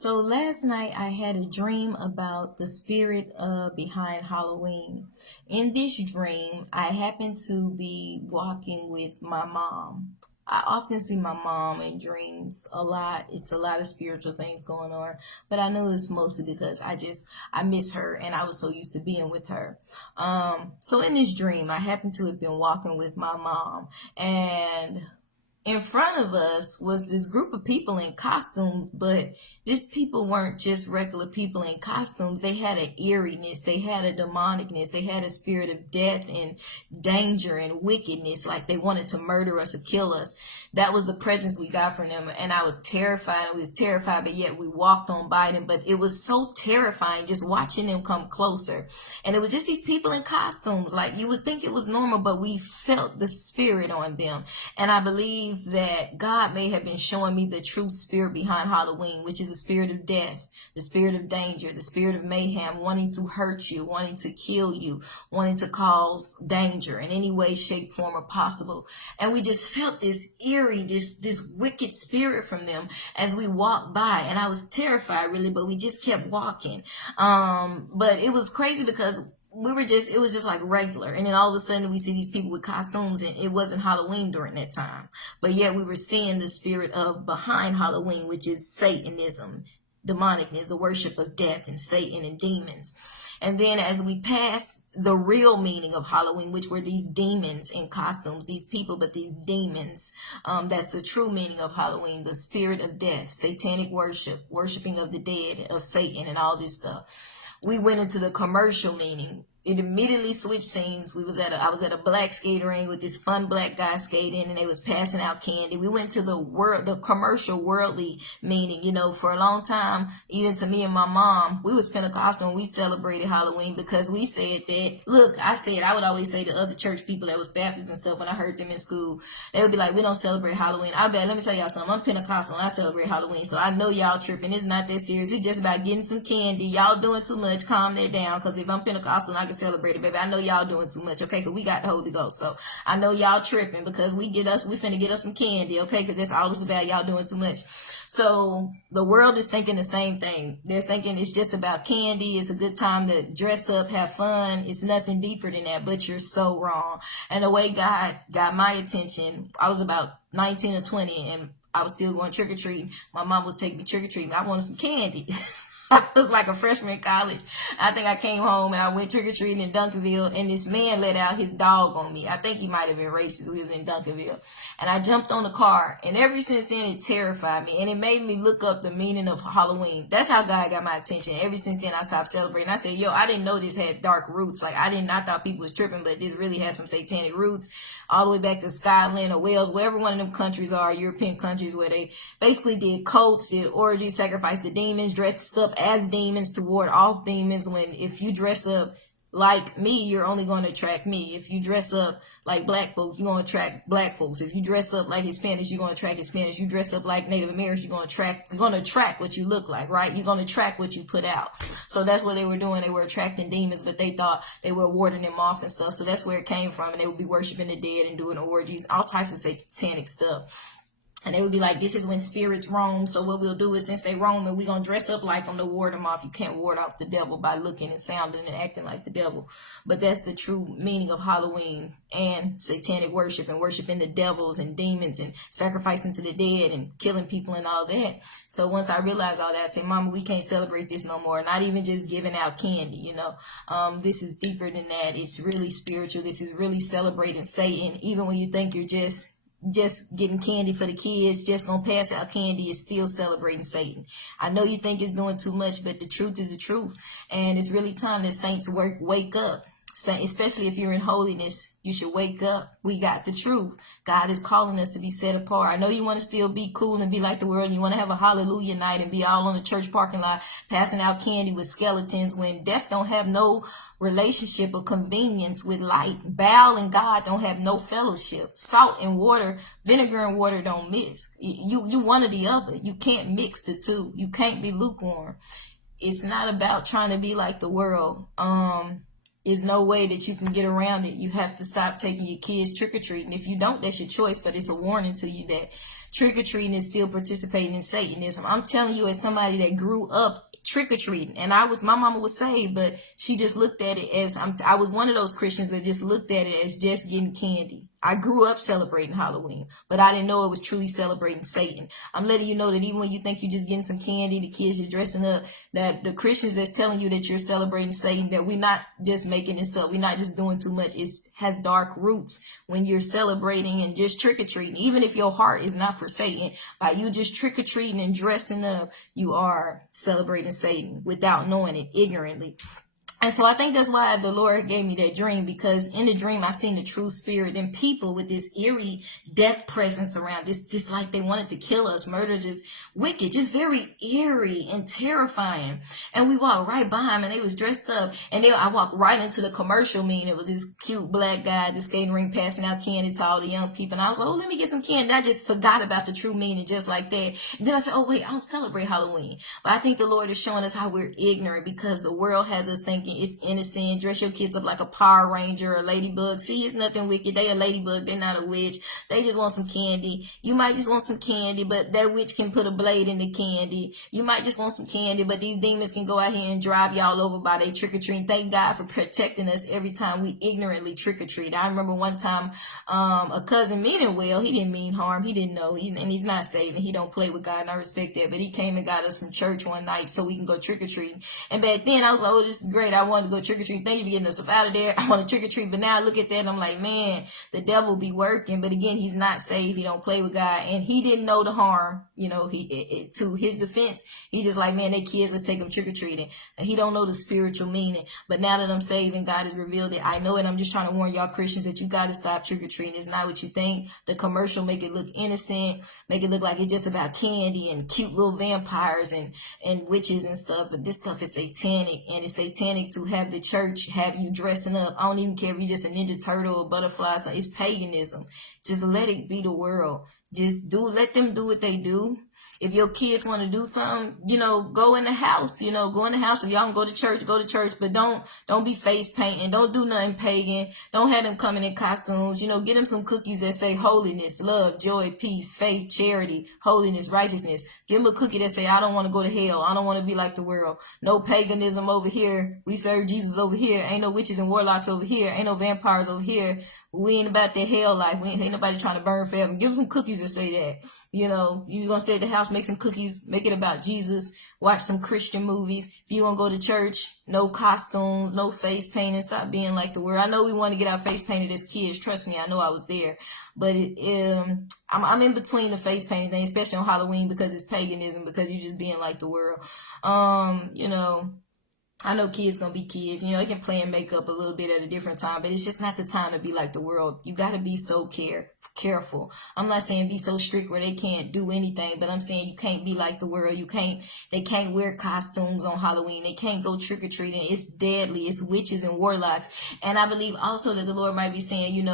So last night I had a dream about the spirit behind Halloween. In this dream, I happened to be walking with my mom. I often see my mom in dreams a lot. It's a lot of spiritual things going on, but I know it's mostly because I miss her and I was so used to being with her. So in this dream, I happened to have been walking with my mom, and in front of us was this group of people in costumes, but these people weren't just regular people in costumes. They had an eeriness, they had a demonicness, they had a spirit of death and danger and wickedness, like they wanted to murder us or kill us. That was the presence we got from them, and I was terrified. We was terrified, but yet we walked on by them. But it was so terrifying just watching them come closer, and it was just these people in costumes. Like you would think it was normal, but we felt the spirit on them. And I believe that God may have been showing me the true spirit behind Halloween, which is the spirit of death, the spirit of danger, the spirit of mayhem, wanting to hurt you, wanting to kill you, wanting to cause danger in any way, shape, form, or possible. And we just felt this eerie, this wicked spirit from them as we walked by. And I was terrified really, but we just kept walking. But it was crazy because it was just like regular, and then all of a sudden we see these people with costumes, and it wasn't Halloween during that time, but yet we were seeing the spirit of behind Halloween, which is Satanism, demonicness, the worship of death and Satan and demons. And then as we pass the real meaning of Halloween, which were these demons in costumes, these people, but these demons, that's the true meaning of Halloween, the spirit of death, satanic worship, worshiping of the dead, of Satan, and all this stuff. We went into the commercial meaning. It immediately switched scenes. I was at a black skating ring with this fun black guy skating, and they was passing out candy. We went to the commercial worldly meaning. You know, for a long time, even to me and my mom, we was Pentecostal and we celebrated Halloween because we said that, look, I would always say to other church people that was Baptists and stuff when I heard them in school, they would be like, we don't celebrate Halloween. Let me tell y'all something. I'm Pentecostal and I celebrate Halloween. So I know y'all tripping. It's not that serious. It's just about getting some candy. Y'all doing too much. Calm that down. Cause if I'm Pentecostal and I can celebrate it, baby, I know y'all doing too much, okay? Cause we got the Holy Ghost, so I know y'all tripping because we finna get us some candy, okay? Cause that's all it's about. Y'all doing too much. So the world is thinking the same thing. They're thinking it's just about candy. It's a good time to dress up, have fun. It's nothing deeper than that. But you're so wrong. And the way God got my attention, I was about 19 or 20, and I was still going trick or treating. My mom was taking me trick or treating. I wanted some candy. I was like a freshman in college. I think I came home and I went trick-or-treating in Duncanville, and this man let out his dog on me. I think he might have been racist. We was in Duncanville. And I jumped on the car, and ever since then it terrified me, and it made me look up the meaning of Halloween. That's how God got my attention. Ever since then I stopped celebrating. I said, yo, I didn't know this had dark roots. Like I thought people was tripping, but this really has some satanic roots all the way back to Scotland or Wales, wherever one of them countries are, European countries, where they basically did cults, did orgies, sacrificed the demons, dressed up as demons to ward off demons. When if you dress up like me, you're only going to attract me. If you dress up like black folks, you're going to attract black folks. If you dress up like Hispanics, you're going to attract Hispanics. You dress up like Native Americans, you're going to attract what you look like, right? You're going to attract what you put out. So that's what they were doing. They were attracting demons, but they thought they were warding them off and stuff. So that's where it came from. And they would be worshiping the dead and doing orgies, all types of satanic stuff. And they would be like, this is when spirits roam. So what we'll do is, since they roam, and we're going to dress up like them to ward them off. You can't ward off the devil by looking and sounding and acting like the devil. But that's the true meaning of Halloween and satanic worship, and worshiping the devils and demons and sacrificing to the dead and killing people and all that. So once I realized all that, I said, Mama, we can't celebrate this no more. Not even just giving out candy, you know. This is deeper than that. It's really spiritual. This is really celebrating Satan. Even when you think you're just getting candy for the kids, just gonna pass out candy, is still celebrating Satan. I know you think it's doing too much, but the truth is the truth. And it's really time that saints wake up. Especially if you're in holiness, you should wake up. We got the truth. God is calling us to be set apart. I know you want to still be cool and be like the world, and you want to have a hallelujah night and be all on the church parking lot passing out candy with skeletons, when death don't have no relationship or convenience with light. Baal and God don't have no fellowship. Salt and water, vinegar and water don't mix. You one or the other. You can't mix the two. You can't be lukewarm. It's not about trying to be like the world. There's no way that you can get around it. You have to stop taking your kids trick-or-treating. If you don't, that's your choice, but it's a warning to you that trick-or-treating is still participating in Satanism. I'm telling you, as somebody that grew up trick-or-treating, and my mama was saved, but she just looked at it as, I was one of those Christians that just looked at it as just getting candy. I grew up celebrating Halloween, but I didn't know it was truly celebrating Satan. I'm letting you know that even when you think you're just getting some candy, the kids just dressing up, that the Christians that's telling you that you're celebrating Satan, that we're not just making this up. We're not just doing too much. It has dark roots when you're celebrating and just trick-or-treating. Even if your heart is not for Satan, by you just trick-or-treating and dressing up, you are celebrating Satan without knowing it, ignorantly. And so I think that's why the Lord gave me that dream, because in the dream I seen the true spirit and people with this eerie death presence around. This like they wanted to kill us. Murder just wicked, just very eerie and terrifying. And we walked right by him, and they was dressed up. And then I walked right into the commercial meeting. It was this cute black guy at the skating rink passing out candy to all the young people. And I was like, oh, let me get some candy. I just forgot about the true meaning just like that. And then I said, oh wait, I don't celebrate Halloween. But I think the Lord is showing us how we're ignorant, because the world has us thinking it's innocent. Dress your kids up like a Power Ranger or a ladybug. See, it's nothing wicked. They a ladybug. They're not a witch. They just want some candy. You might just want some candy, but that witch can put a blade in the candy. You might just want some candy, but these demons can go out here and drive y'all over by their trick-or-treating. Thank God for protecting us every time we ignorantly trick-or-treat. I remember one time a cousin meaning well. He didn't mean harm. He didn't know. And he's not saving. He don't play with God, and I respect that. But he came and got us from church one night so we can go trick-or-treating. And back then I was like, oh, this is great. I wanted to go trick-or-treat. Thank you for getting us up out of there. I want to trick-or-treat. But now I look at that and I'm like, man, the devil be working. But again, he's not saved. He don't play with God, and he didn't know the harm. You know, to his defense, he just like, man, they kids, let's take them trick-or-treating. And he don't know the spiritual meaning. But now that I'm saved and God has revealed it, I know it. I'm just trying to warn y'all Christians that you got to stop trick-or-treating. It's not what you think. The commercial make it look innocent, make it look like it's just about candy and cute little vampires and witches and stuff. But this stuff is satanic, and it's satanic to have the church have you dressing up. I don't even care if you're just a Ninja Turtle or butterfly. So it's paganism. Just let it be the world. Let them do what they do. If your kids want to do something, go in the house, go in the house. If y'all can go to church, but don't be face painting. Don't do nothing pagan. Don't have them coming in costumes. Get them some cookies that say holiness, love, joy, peace, faith, charity, holiness, righteousness. Give them a cookie that say, I don't want to go to hell. I don't want to be like the world. No paganism over here. We serve Jesus over here. Ain't no witches and warlocks over here. Ain't no vampires over here. We ain't about that hell life. We ain't nobody trying to burn forever. Give them some cookies that say that. You're gonna stay at the house, make some cookies, make it about Jesus, watch some Christian movies. If you want to go to church, no costumes, no face painting, stop being like the world. I know we want to get our face painted as kids. Trust me, I know I was there. But I'm in between the face painting thing, especially on Halloween, because it's paganism, because you're just being like the world. I know kids gonna be kids, they can play and make up a little bit at a different time, but it's just not the time to be like the world. You gotta be so careful. I'm not saying be so strict where they can't do anything, but I'm saying you can't be like the world. They can't wear costumes on Halloween. They can't go trick-or-treating. It's deadly. It's witches and warlocks. And I believe also that the Lord might be saying,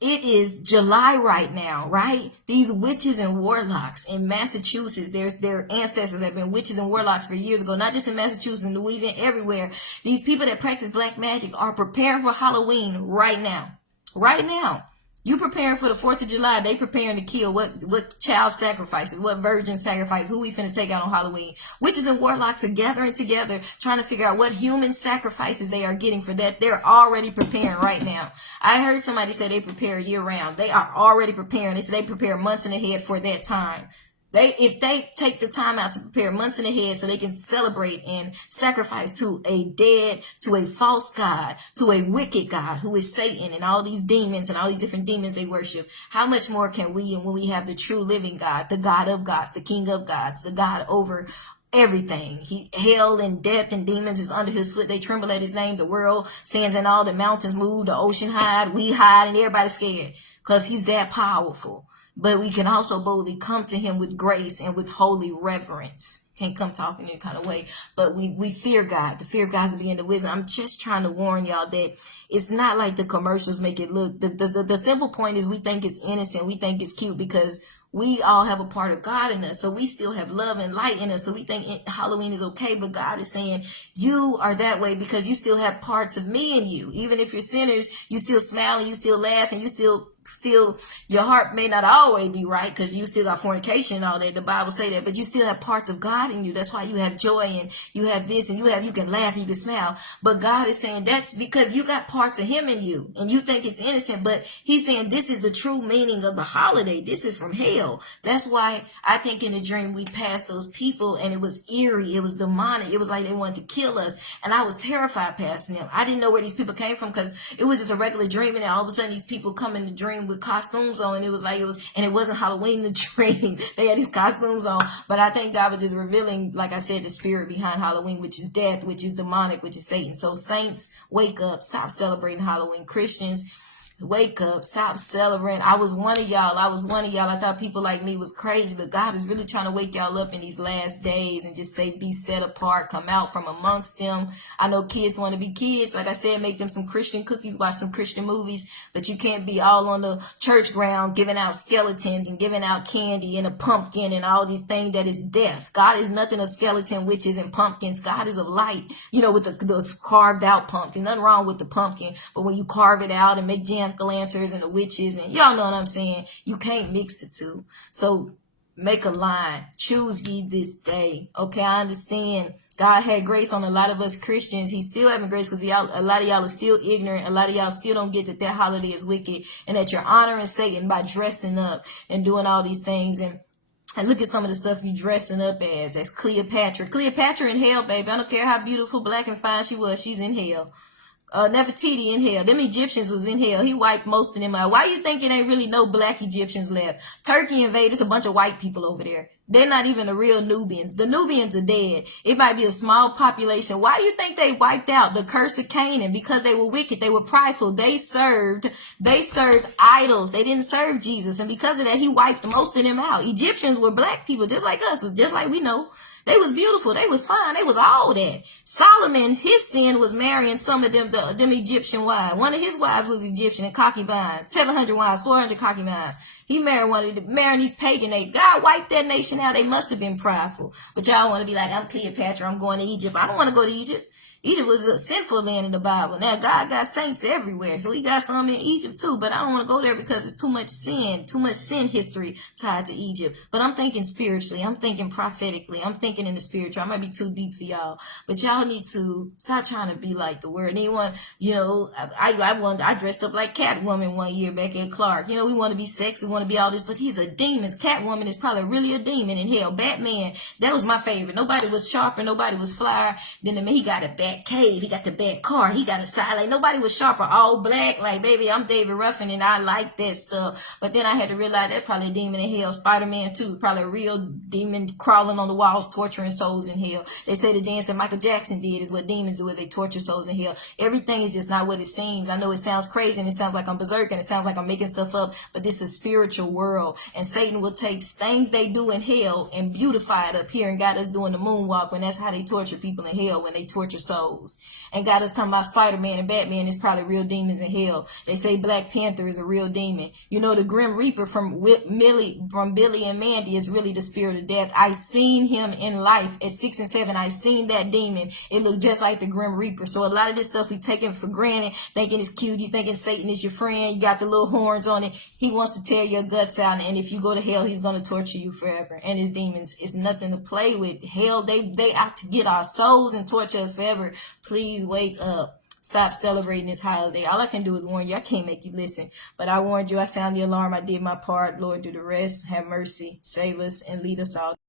it is July right now, right? These witches and warlocks in Massachusetts, their ancestors have been witches and warlocks for years ago, not just in Massachusetts, in Louisiana, everywhere. These people that practice black magic are preparing for Halloween right now. Right now. You preparing for the 4th of July, they preparing to kill what child sacrifices, what virgin sacrifice, who we finna take out on Halloween. Witches and warlocks are gathering together, trying to figure out what human sacrifices they are getting for that. They're already preparing right now. I heard somebody say they prepare year round. They are already preparing. They say they prepare months in ahead for that time. If they take the time out to prepare months in ahead so they can celebrate and sacrifice to a false God, to a wicked God who is Satan and all these demons and all these different demons they worship, how much more can we, and when we have the true living God, the God of gods, the King of gods, the God over everything. Hell and death and demons is under his foot. They tremble at his name. The world stands and all the mountains move, the ocean hide, we hide, and everybody's scared because he's that powerful. But we can also boldly come to him with grace and with holy reverence. Can't come talking any kind of way. But we fear God. The fear of God is being the wisdom. I'm just trying to warn y'all that it's not like the commercials make it look. The simple point is we think it's innocent. We think it's cute because we all have a part of God in us. So we still have love and light in us. So we think Halloween is okay. But God is saying you are that way because you still have parts of me in you. Even if you're sinners, you still smile and you still laugh and you still still, your heart may not always be right because you still got fornication and all that. The Bible say that, but you still have parts of God in you. That's why you have joy and you have this and you can laugh and you can smile. But God is saying that's because you got parts of him in you and you think it's innocent, but he's saying this is the true meaning of the holiday. This is from hell. That's why I think in the dream we passed those people and it was eerie. It was demonic. It was like they wanted to kill us. And I was terrified passing them. I didn't know where these people came from because it was just a regular dream. And then all of a sudden these people come in the dream with costumes on, and it wasn't Halloween in the dream. They had these costumes on, but I think God was just revealing, like I said, the spirit behind Halloween, which is death, which is demonic, which is Satan. So saints, wake up, stop celebrating Halloween. Christians, wake up, stop celebrating. I was one of y'all. I thought people like me was crazy, but God is really trying to wake y'all up in these last days and just say, be set apart, come out from amongst them. I know kids want to be kids. Like I said, make them some Christian cookies, watch some Christian movies, but you can't be all on the church ground giving out skeletons and giving out candy and a pumpkin and all these things that is death. God is nothing of skeleton, witches, and pumpkins. God is of light, with the carved out pumpkin. Nothing wrong with the pumpkin, but when you carve it out and make jam lanterns and the witches, and y'all know what I'm saying, you can't mix the two. So make a line, choose ye this day. Okay, I understand God had grace on a lot of us Christians. He's still having grace because a lot of y'all are still ignorant. A lot of y'all still don't get that holiday is wicked and that you're honoring Satan by dressing up and doing all these things. And look at some of the stuff you dressing up as Cleopatra. Cleopatra in hell, baby. I don't care how beautiful, black, and fine she was. She's in hell. Nefertiti in hell. Them Egyptians was in hell. He wiped most of them out. Why you think it ain't really no black Egyptians left? Turkey invaded. It's a bunch of white people over there. They're not even the real Nubians. The Nubians are dead. It might be a small population. Why do you think they wiped out the curse of Canaan? Because they were wicked. They were prideful. They served idols. They didn't serve Jesus. And because of that, he wiped most of them out. Egyptians were black people, just like us, just like we know. They was beautiful. They was fine. They was all that. Solomon, his sin was marrying some of them Egyptian wives. One of his wives was Egyptian and concubines. 700 wives, 400 concubines. He marrying these pagan nations. God wiped that nation out. They must have been prideful. But y'all want to be like, I'm Cleopatra. I'm going to Egypt. I don't want to go to Egypt. Egypt was a sinful land in the Bible. Now, God got saints everywhere. So he got some in Egypt too. But I don't want to go there because it's too much sin history tied to Egypt. But I'm thinking spiritually. I'm thinking prophetically. I'm thinking in the spiritual. I might be too deep for y'all. But y'all need to stop trying to be like the word. Anyone, I dressed up like Catwoman one year back at Clark. We want to be sexy, we want to be all this. But these are demons. Catwoman is probably really a demon in hell. Batman, that was my favorite. Nobody was sharper. Nobody was flyer. Then he got a bat cave, he got the bad car, he got a side, like nobody was sharper, all black, like baby, I'm David Ruffin and I like that stuff. But then I had to realize that's probably a demon in hell. Spider-Man too, probably a real demon crawling on the walls, torturing souls in hell. They say the dance that Michael Jackson did is what demons do, is they torture souls in hell. Everything is just not what it seems. I know it sounds crazy and it sounds like I'm berserk and it sounds like I'm making stuff up, but this is a spiritual world, and Satan will take things they do in hell and beautify it up here and got us doing the moonwalk, when that's how they torture people in hell, when they torture souls. And got us talking about Spider-Man and Batman is probably real demons in hell. They say Black Panther is a real demon. The Grim Reaper from Billy and Mandy is really the spirit of death. I seen him in life at 6 and 7. I seen that demon. It looked just like the Grim Reaper. So a lot of this stuff we taking for granted, thinking it's cute. You thinking Satan is your friend. You got the little horns on it. He wants to tear your guts out. And if you go to hell, he's going to torture you forever. And his demons, it's nothing to play with. Hell, they out to get our souls and torture us forever. Please wake up. Stop celebrating this holiday. All I can do is warn you. I can't make you listen. But I warned you. I sounded the alarm. I did my part. Lord, do the rest. Have mercy. Save us and lead us all.